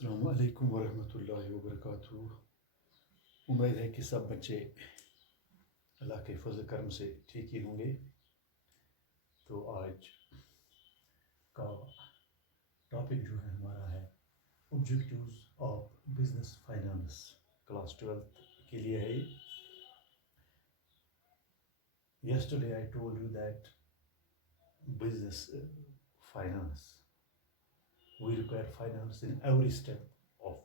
अस्सलाम वालेकुम वरहमतुल्लाहि वबरकातुहू। उम्मीद है कि सब बच्चे अल्लाह के फजल करम से ठीक ही होंगे। तो आज का टॉपिक जो है हमारा है objectives of business finance. Class 12th के लिए है। Yesterday I told you that business finance, we require finance in every step of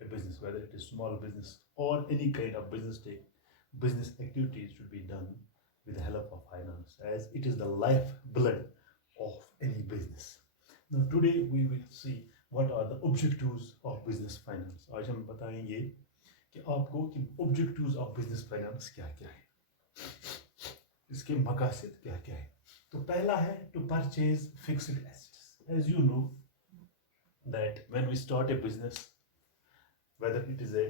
a business, whether it is small business or any kind of business. Business activities should be done with the help of finance, as it is the lifeblood of any business. Now today we will see what are the objectives of business finance. आज हम बताएंगे कि आपको कि objectives of business finance क्या क्या है, इसके मकासद क्या क्या है। तो पहला है to purchase fixed assets. As you know that when we start a business, whether it is a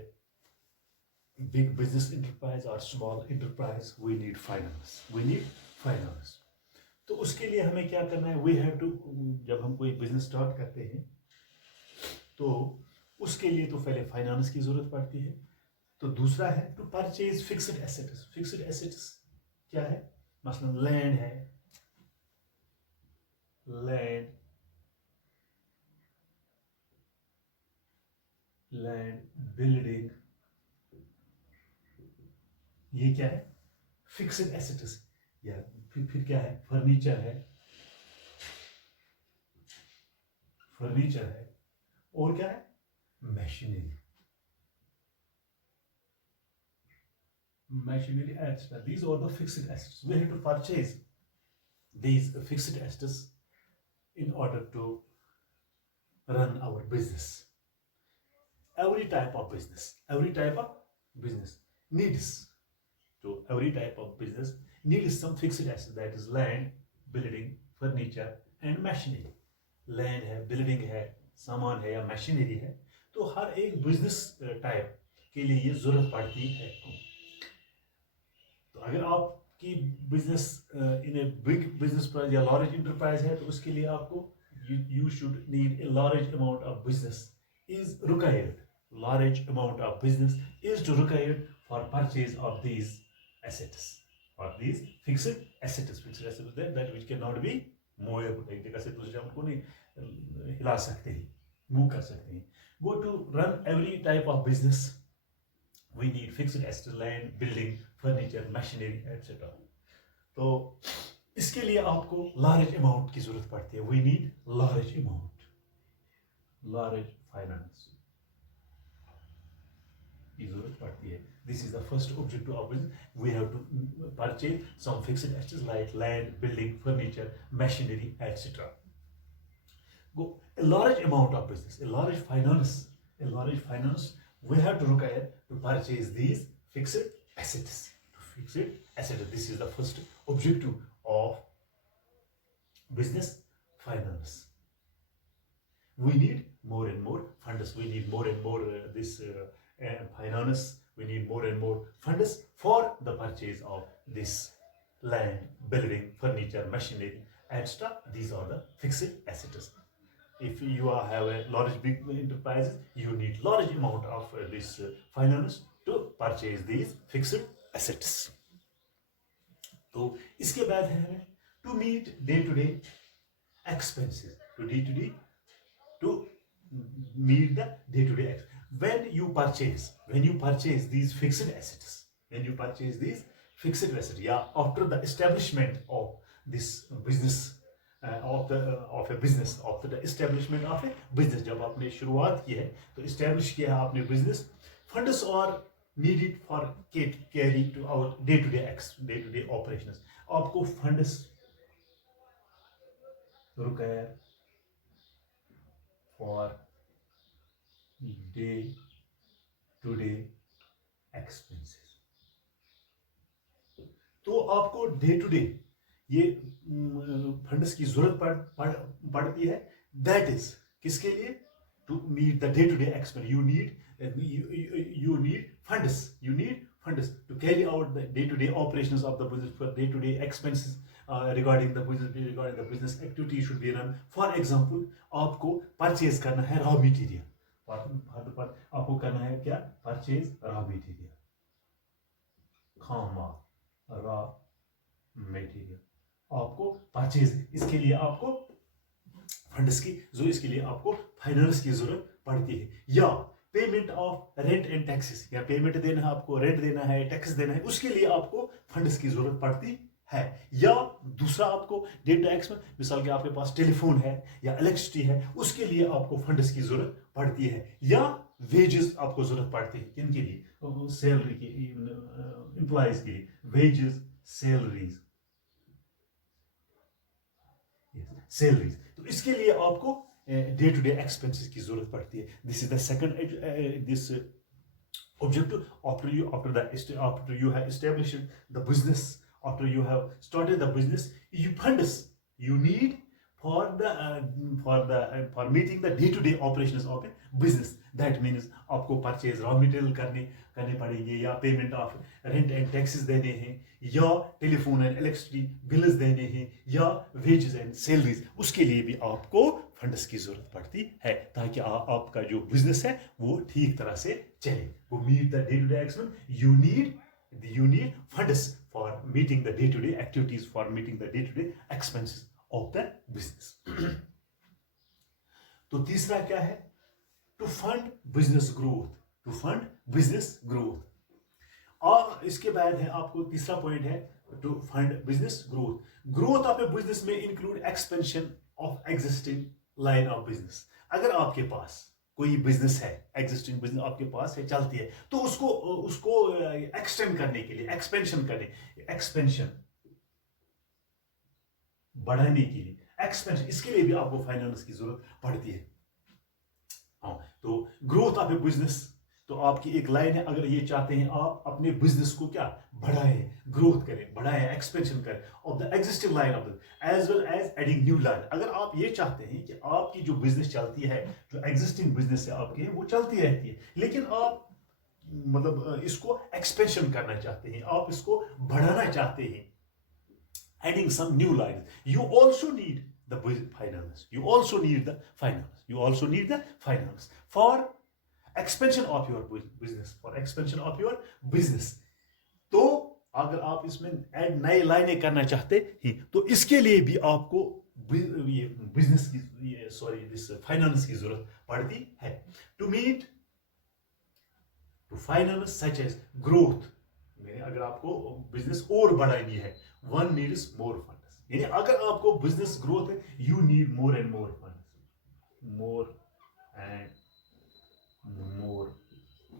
big business enterprise or small enterprise, we need finance. तो उसके लिए हमें क्या करना है, we have to, जब हम कोई business start करते हैं तो उसके लिए तो पहले फाइनेंस की जरूरत पड़ती है। तो दूसरा है to purchase fixed assets. Fixed assets क्या है, मसलन लैंड है, लैंड बिल्डिंग, ये क्या है, फिक्स्ड एसेट्स। या फिर क्या है, फर्नीचर है, और क्या है, machinery extra. These are the fixed assets. We have to purchase these fixed assets in order to run our business. Every type of business needs some fixed asset, that is land, building, furniture and machinery. Land है, building है, सामान है या machinery है, तो हर एक business type के लिए ये जरूरत पड़ती है। तो अगर आपकी business in a big business prize या लार्ज इंटरप्राइज है, तो उसके लिए आपको you should need a large amount of business is required. Large amount of business is required for purchase of these assets, or these fixed assets that which cannot be movable. एक जगह से दूसरी जगह उनको नहीं हिला सकते हैं, मूव कर सकते हैं। Go to run every type of business, we need fixed assets, land, building, furniture, machinery, etc. तो इसके लिए आपको लार्ज अमाउंट की जरूरत पड़ती है। We need large amount, large finance की जरूरत पड़ती है। This is the first objective of business. We have to purchase some fixed assets like land, building, furniture, machinery etcetera. Go a large amount of business, a large finance, we have to require to purchase these fixed assets. This is the first objective of business finance. We need more and more funds. We need more and more finance. We need more and more funds for the purchase of this land, building, furniture, machinery, etc. These are the fixed assets. If you have a large big enterprise, you need large amount of this finance to purchase these fixed assets. तो इसके बाद है to meet day-to-day expenses. To meet the day-to-day expenses. When you purchase these fixed assets, yeah, after the establishment of this business, after the establishment of a business, जब आपने शुरुआत की है तो establish किया है आपने business, funds are needed for carry to our day-to-day operations. आपको funds require for day-to-day expenses. तो आपको day-to-day ये फंड्स की जरूरत पड़ती है। दैट इज किसके लिए, to meet the day to day expense. You need funds to carry out the day to day operations of the business, for day to day expenses regarding the business activity should be run. For example, आपको purchase करना है raw material, आपको करना है क्या, purchase raw material, खाम माल, raw material आपको purchase, इसके लिए आपको फंड्स की जो, इसके लिए आपको फाइनेंस की जरूरत पड़ती है, या payment of rent and taxes, या पेमेंट देना है आपको, रेंट देना है, टैक्स देना है, उसके लिए आपको फंड्स की जरूरत पड़ती है। या दूसरा आपको डे टू एक्सपेंस, मिसाल के आपके पास टेलीफोन है या इलेक्ट्रिसिटी है, उसके लिए आपको फंड्स की जरूरत पड़ती है। या वेजेस आपको जरूरत पड़ती है, किन के लिए, सैलरी के, एम्प्लॉयज के लिए, वेजेस, सैलरीज, सैलरीज, तो इसके लिए आपको डे टू डे एक्सपेंसेस की जरूरत पड़ती है। This is the second this objective after you have established the business, after you have started the business, you funds you need for meeting the day to day operations of a business. That means आपको purchase raw material करने पड़ेंगे, या payment of rent and taxes देने हैं, या telephone and electricity bills देने हैं, या वेजेस एंड सैलरीज, उसके लिए भी आपको फंड्स की जरूरत पड़ती है, ताकि आपका जो बिजनेस है वो ठीक तरह से चले, वो meet the day to day expense. you need funds for meeting the day to day activities, for meeting the day to day expenses of the business. तो तीसरा क्या है, to fund business growth, to fund business growth. और इसके बाद है आपको तीसरा पॉइंट है to fund business growth. Growth of a business में include expansion of existing line of business. अगर आपके पास कोई बिजनेस है, एग्जिस्टिंग बिजनेस आपके पास है, चलती है, तो उसको एक्सटेंड करने के लिए, एक्सपेंशन बढ़ाने के लिए, एक्सपेंशन, इसके लिए भी आपको फाइनेंस की जरूरत पड़ती है। हाँ, तो ग्रोथ ऑफ ए बिजनेस, तो आपकी एक लाइन है, अगर ये चाहते हैं आप अपने बिजनेस को क्या बढ़ाएं, ग्रोथ करें, बढ़ाएं, एक्सपेंशन करें of the existing line of as well as adding new line. अगर आप ये चाहते हैं कि आपकी जो बिजनेस चलती है, जो एग्जिस्टिंग बिजनेस है आपके, वो चलती रहती है, लेकिन आप मतलब इसको एक्सपेंशन करना चाहते हैं, आप इसको बढ़ाना चाहते हैं, adding some new lines, you also need the finance, you also need the finance for expansion of your business, for expansion of your business। तो अगर आप इसमें ऐड नए लाइनें करना चाहते हैं, तो इसके लिए भी आपको ये बिजनेस की दिस फाइनेंस की जरूरत पड़ती है। To meet to finance such as growth, अगर आपको बिजनेस और बढ़ानी है, वन नीड्स मोर फंड्स, यानी अगर आपको बिजनेस ग्रोथ है, you need more and more funds, more and more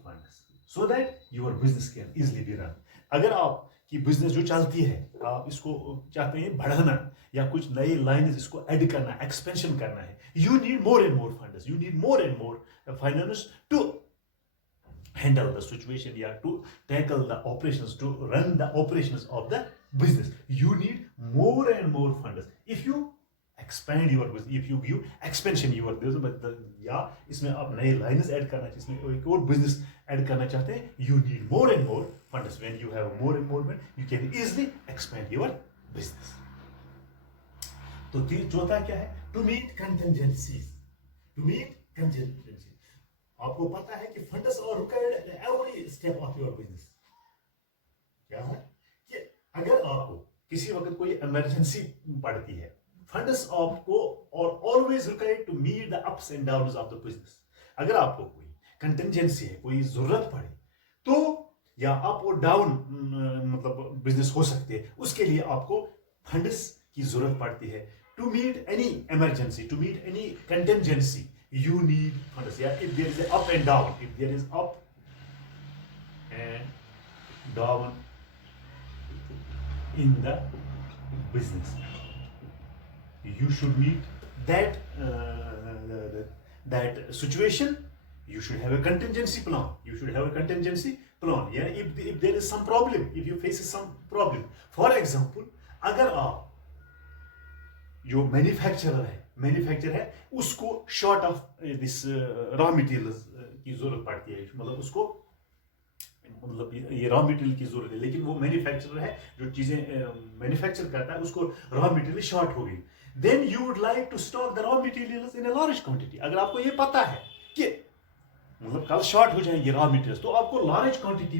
funds, so that your business can easily be run. अगर आपकी बिजनेस जो चलती है, आप इसको चाहते हैं बढ़ाना, या कुछ नए लाइन्स इसको ऐड करना, एक्सपेंशन करना है, you need more and more funds, you need more and more finance to handle the situation, yeah, to tackle the operations, to run the operations of the business. You need more and more funds. If you expand your business, if you give expansion your business, या इसमें आप नए lines add करना चाहिए, इसमें एक और business add करना चाहते हैं, you need more and more funds. When you have more and more funds, you can easily expand your business. तो चौथा क्या है, to meet contingencies, to meet contingencies। आपको पता है कि funds are required in every step of your business. क्या है कि अगर आपको किसी वक्त कोई इमरजेंसी पड़ती है, फंड्स आपको और always required to meet the ups and downs of the business. अगर आपको कोई कंटिंजेंसी है, कोई जरूरत पड़े, तो या अप और डाउन मतलब बिजनेस हो सकते हैं, उसके लिए आपको फंड्स की जरूरत पड़ती है। To meet any emergency, to meet any contingency, you need funds, yeah, if there is a up and down, if there is up and down in the business, you should meet that that situation. You should have a contingency plan, yeah, if there is some problem, if you face some problem, for example, अगर आप जो manufacturer है उसको short of this raw materials की जरूरत पड़ती है, मतलब उसको मतलब ये रॉ मटेरियल की जरूरत है, लेकिन वो मैन्युफैक्चरर है जो चीजें मैन्युफैक्चर करता है, उसको रॉ मटेरियल शॉर्ट हो गई, then you would like to stock the raw materials in a large quantity. अगर आपको ये पता है कि मतलब कल शॉर्ट हो जाएंगे रॉ मटेरियल्स, तो आपको लार्ज क्वांटिटी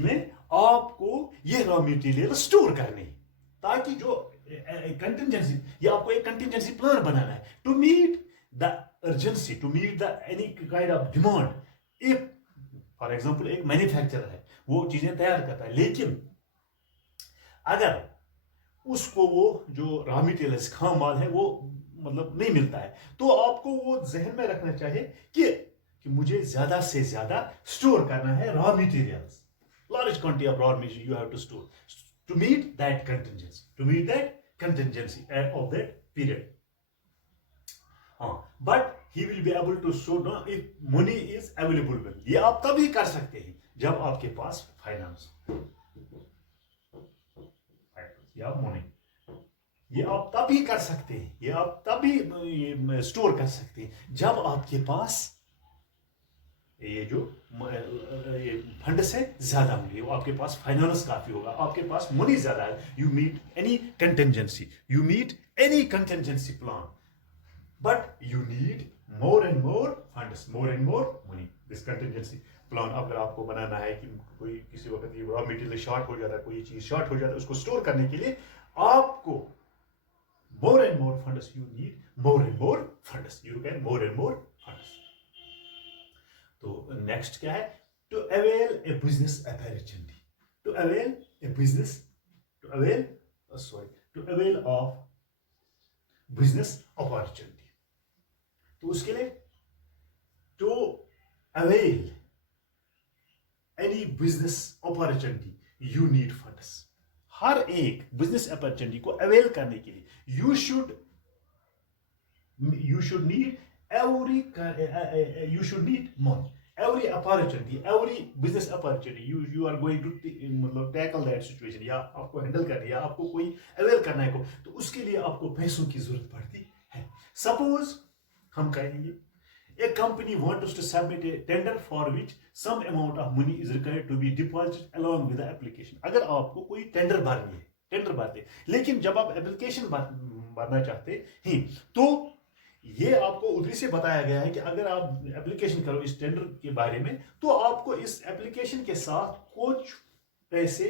में आपको ये रॉ मटेरियल स्टोर करने हैं, ताकि जो कंटिजेंसी, ये आपको एक कंटिजेंसी प्लान बनाना है to meet the urgency, to meet the any kind of demand. If for example एक मैन्युफैक्चरर है, वो चीजें तैयार करता है, लेकिन अगर उसको वो जो रॉ मटेरियल खाम माल है वो मतलब नहीं मिलता है, तो आपको वो जहन में रखना चाहिए कि मुझे ज्यादा से ज्यादा स्टोर करना है raw materials, large quantity of raw material you have to store to meet that contingency of that period. But he will be able to show now if money is available with, ये आप तभी कर सकते हैं जब आपके पास finance या money, ये आप तभी कर सकते हैं, ये आप तभी स्टोर कर सकते हैं जब आपके पास ये जो ये फंड से ज्यादा होंगे, वो आपके पास फाइनेंस काफी होगा, आपके पास मनी ज्यादा है, you meet any contingency plan, but you need more and more funds, more and more money. This contingency plan अगर आपको बनाना है कि कोई किसी वक्त ये रॉ मटेरियल शॉर्ट हो जाता है, कोई चीज शॉर्ट हो जाता है, उसको स्टोर करने के लिए आपको more and more funds, you need more and more funds, you can more and more funds. तो नेक्स्ट क्या है, to avail a business opportunity, to avail of business opportunity. तो उसके लिए to avail any business opportunity you need funds. हर एक business opportunity को avail करने के लिए you should need money. Every opportunity, every business opportunity, you are going to मतलब tackle that situation, या आपको हैंडल करना है या आपको कोई अवेल करना है को, तो उसके लिए आपको पैसों की जरूरत पड़ती है। सपोज हम कहेंगे a company wants to submit a tender for which some amount of money is required to be deposited along with the application। अगर आपको कोई टेंडर भरनी है, टेंडर भरते, लेकिन जब आप एप्लीकेशन भरना चाहते हैं, तो ये आपको उधरी से बताया गया है कि अगर आप एप्लीकेशन करो इस टेंडर के बारे में, तो आपको इस एप्लीकेशन के साथ कुछ पैसे